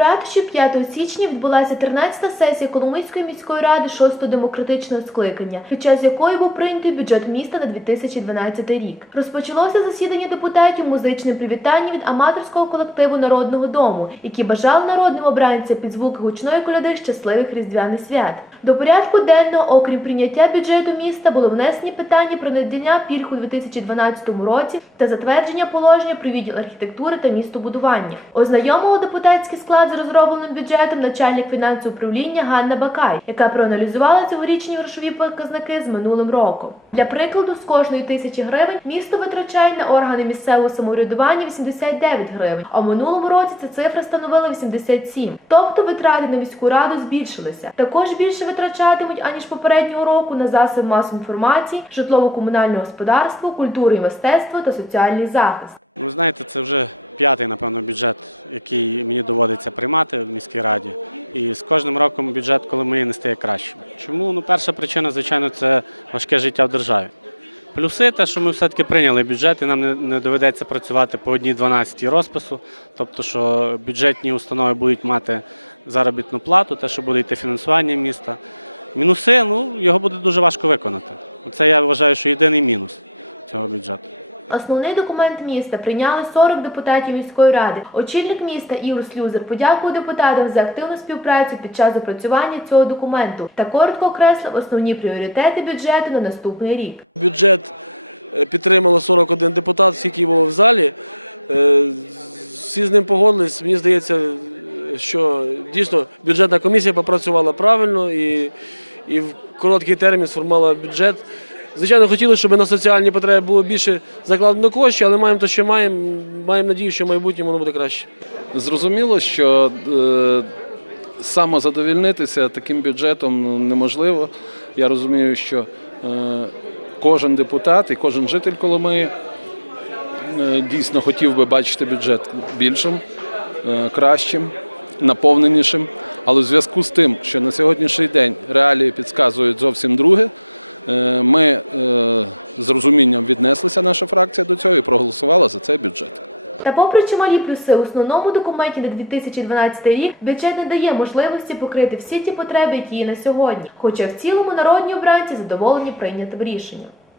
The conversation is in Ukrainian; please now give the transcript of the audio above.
ратуші 5 січня відбулася 13-та сесія Коломийської міської ради 6-го демократичного скликання, під час якої був прийнятий бюджет міста на 2012 рік. Розпочалося засідання депутатів музичним привітанням від аматорського колективу Народного дому, які бажали народним обранцям під звуки гучної коляди щасливих різдвяних свят. До порядку денного, окрім прийняття бюджету міста, було внесені питання про надання пільг у 2012 році та затвердження положення про відділ архітектури та містобудування. Ознайомила депутатський склад з розробленим бюджетом начальник фінансового управління Ганна Бакай, яка проаналізувала цьогорічні грошові показники з минулим роком. Для прикладу, з кожної тисячі гривень місто витрачає на органи місцевого самоврядування 89 гривень, а в минулому році ця цифра становила 87. Тобто витрати на міську раду збільшилися. Також більше витрачатимуть аніж попереднього року на засоби масової інформації, житлово-комунальне господарство, культуру і мистецтво та соціальний захист. Ви знаєте, це вже п'ятий, напевно, бюджет, який мені доводиться приймати в міській раді. І з кожним роком бюджет коли Коломиї не стає кращим. Чому? Ну, перша причина, звичайно, це важке життя в державі. Плюси те, що ми все-таки прийняли бюджет, і нам не, не доведеться працювати по одній 12 розпису, тобто, що бюджетні установи будуть мати заробітну плату, те, що буде йти фінансування міста. Мінуси, ну, його буде дуже важко виконати. Це я вважаю, що єдиний мінус цього бюджету. Основний документ міста прийняли 40 депутатів міської ради. Очільник міста Ігор Слюзер подякував депутатам за активну співпрацю під час опрацювання цього документу та коротко окреслив основні пріоритети бюджету на наступний рік. Бюджет е, підтримало 41 депутат, який був в залі. Е, Всі з ним погодились. Мені здається, що дійсно бюджетна комісія попрацювала правильно і, і в короткий термін сформувала бюджет. Звичайно, хотіли, щоб на соціальні потреби було більше закладено коштів, але маємо те, що маємо. Маємо надію, що в майбутньому воно буде краще. Зрозуміло, що е, самозадовільнитися таким бюджетом ну, неможливо. Я розумію, що е, кожен депутат і кожен житель Коломиї е, дійсно хотів би бачити бюджет більшим, е, кращим, наповненішим. Але в зв'язку з тим, що на сьогоднішній день реалії підказують зовсім друге, ми е, з розумінням віднеслися, наша фракція до цього і проголосувала за цей бюджет. Та попри чималі плюси, у основному документі на 2012 рік бюджет не дає можливості покрити всі ті потреби, які є на сьогодні. Хоча в цілому народні обранці задоволені прийнятим рішенням.